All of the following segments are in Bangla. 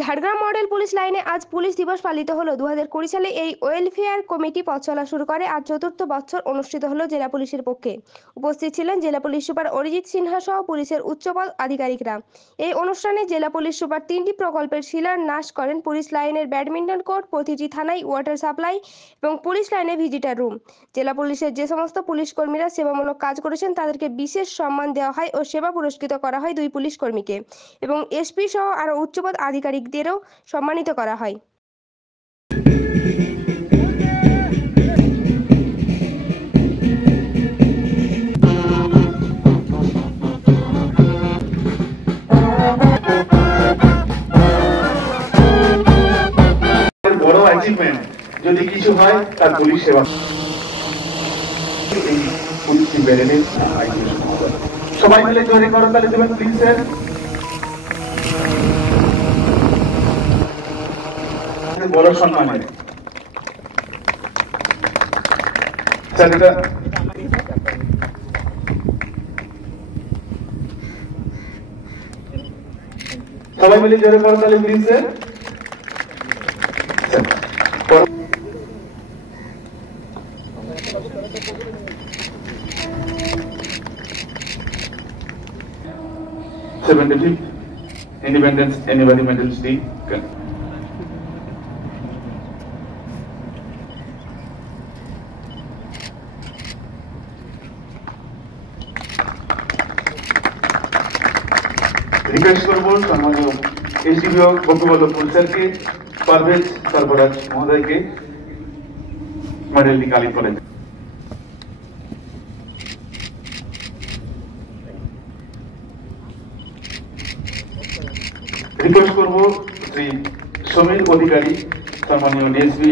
ঝাড়গ্রাম মডেল পুলিশ লাইনে আজ পুলিশ দিবস পালিত হলো। 2020 সালে এই ওয়েলফেয়ার কমিটি পথ চলা শুরু করে। আজ চতুর্থ বছর অনুষ্ঠিত হলো জেলা পুলিশের পক্ষে। উপস্থিত ছিলেন জেলা পুলিশ সুপার অরিজিৎ সিনহা সহ পুলিশের উচ্চপদ আধিকারিকরা। এই অনুষ্ঠানে জেলা পুলিশ সুপার 3টি প্রকল্পের শিলান্যাস করেন। পুলিশ লাইনের ব্যাডমিন্টন কোর্ট, প্রতিটি থানায় ওয়াটার সাপ্লাই এবং পুলিশ লাইনে ভিজিটার রুম। জেলা পুলিশের যে সমস্ত পুলিশ কর্মীরা সেবামূলক কাজ করেছেন তাদেরকে বিশেষ সম্মান দেওয়া হয় ও সেবা পুরস্কৃত করা হয় 2 পুলিশ কর্মীকে এবং এসপি সহ আরও উচ্চপদ আধিকারিকদেরও সম্মানিত করা হয়। বড় অ্যাচিভমেন্ট যদি কিছু হয় তার পুলিশ সেবা। এই পুলিশ ব্যারেনের সবাই মিলে তৈরি করো, তাহলে দেবেন পুলিশের বড় সম্মানে। সবাই মিলে জোরে করো, তাহলে পুলিশের 75th Independence Anniversary Day. Request করবো সম্মানীয় এসডিপিও বঙ্গবন্ধু স্যারকে, পারভেজ সরফরাজ মহোদয়কে মেডেলটি কালেক্ট করেন। রিকোয়েস্ট করবো শ্রী সমীর অধিকারী, সম্মানীয় ডিএসপি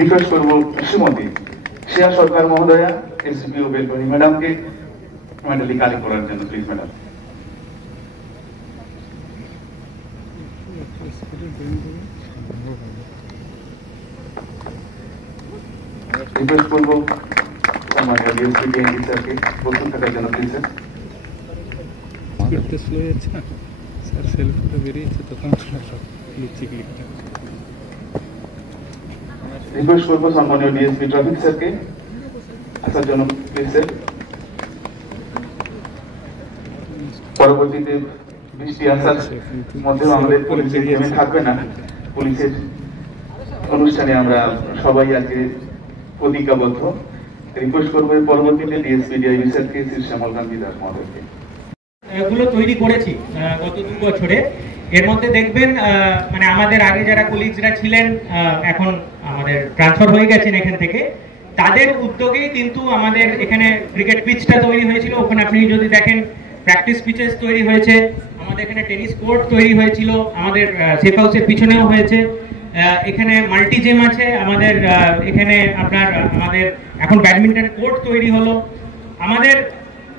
রিকোয়েস্ট করবো শ্রীমতী শ্রেয়া সরকার মহোদয়া, এসডিপিও বেলপানি ম্যাডামকে মেডেলটি কালেক্ট করার জন্য প্লিজ ম্যাডাম। রিকোয়েস্ট করবো সম্মানীয় ডিএসপি কেএনডি স্যারকে প্রস্তুত থাকার জন্য প্লিজ স্যার। স্যার সেলফিটা বেরিয়েছে তখন লুচি ক্লিকটা। রিকোয়েস্ট করবো সম্মানীয় ডিএসপি ট্রাফিক স্যারকে আসার জন্য প্লিজ স্যার। পরবর্তীতে বৃষ্টি আসার মধ্যেও আমাদের পুলিশের থেমে থাকবে না। পুলিশের অনুষ্ঠানে আমরা সবাই আজকে প্রতিজ্ঞাবদ্ধ। রিকোয়েস্ট করবো পরবর্তীতে ডিএসপি ডিআইবি স্যারকে, শ্রী শ্যামল কান্তি দাস মহোদয়কে। এগুলো তৈরি করেছি গত 2 বছরে। এর মধ্যে দেখবেন মানে আমাদের আগে যারা কলিগসরা ছিলেন এখন আমাদের ট্রান্সফার হয়ে গেছেন এখান থেকে, তাদের উদ্যোগেই কিন্তু আমাদের এখানে ক্রিকেট পিচটা তৈরি হয়েছিল। ওখানে আপনি যদি দেখেন প্র্যাকটিস পিচেস তৈরি হয়েছে, আমাদের এখানে টেনিস কোর্ট তৈরি হয়েছিল, আমাদের সেফ হাউসের পিছনেও হয়েছে। এখানে মাল্টি জিম আছে আমাদের, এখানে আপনার আমাদের এখন ব্যাডমিন্টন কোর্ট তৈরি হলো। আমাদের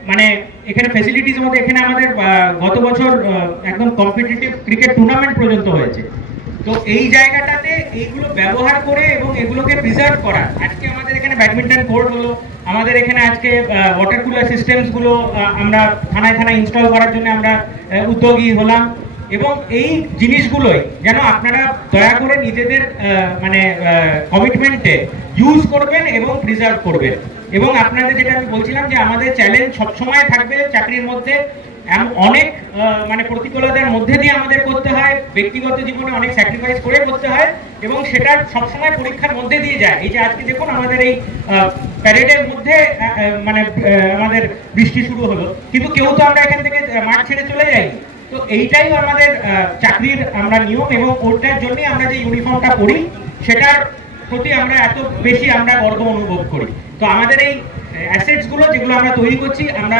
মানে এখানে ফ্যাসিলিটিস মধ্যে এখানে আমাদের গত বছর একদম কম্পিটিটিভ ক্রিকেট টুর্নামেন্ট পর্যন্ত হয়েছে। তো এই জায়গাটাতে এইগুলো ব্যবহার করে এবং এগুলোকে প্রিজার্ভ করা, আজকে আমাদের এখানে ব্যাডমিন্টন কোর্ট হলো, আমাদের এখানে আজকে ওয়াটার কুলার সিস্টেমস গুলো আমরা থানায় থানায় ইনস্টল করার জন্য আমরা উদ্যোগী হলাম। এবং এই জিনিসগুলোই যেন আপনারা দয়া করে নিজেদের মানে কমিটমেন্টে ইউজ করবেন এবং প্রিজার্ভ করবেন। এবং আপনাদের যেটা আমি বলছিলাম যে আমাদের চ্যালেঞ্জ সবসময় থাকবে চাকরির মধ্যে, অনেক মানে প্রতিকূলতার মধ্যে দিয়ে আমাদের করতে হয়, ব্যক্তিগত জীবনে অনেক স্যাক্রিফাইস করে করতে হয় এবং সেটা সবসময় পরীক্ষার মধ্যে দিয়ে যায়। এই যে আজকে দেখুন আমাদের এই প্যারেডের মধ্যে মানে আমাদের বৃষ্টি শুরু হলো, কিন্তু কেউ তো আমরা এখান থেকে মাঠ ছেড়ে চলে যাই। তো এইটাই আমাদের চাকরির আমরা নিয়ম এবং ওটার জন্যই আমরা যে ইউনিফর্মটা পরি সেটার প্রতি আমরা এত বেশি আমরা গর্ব অনুভব করি। তো আমাদের এই অ্যাসেটস গুলো যেগুলো আমরা তৈরি করছি, আমরা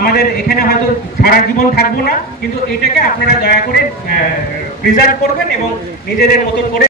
আমাদের এখানে হয়তো সারা জীবন থাকবো না, কিন্তু এটাকে আপনারা দয়া করে প্রিজার্ভ করবেন এবং নিজেদের মতন করে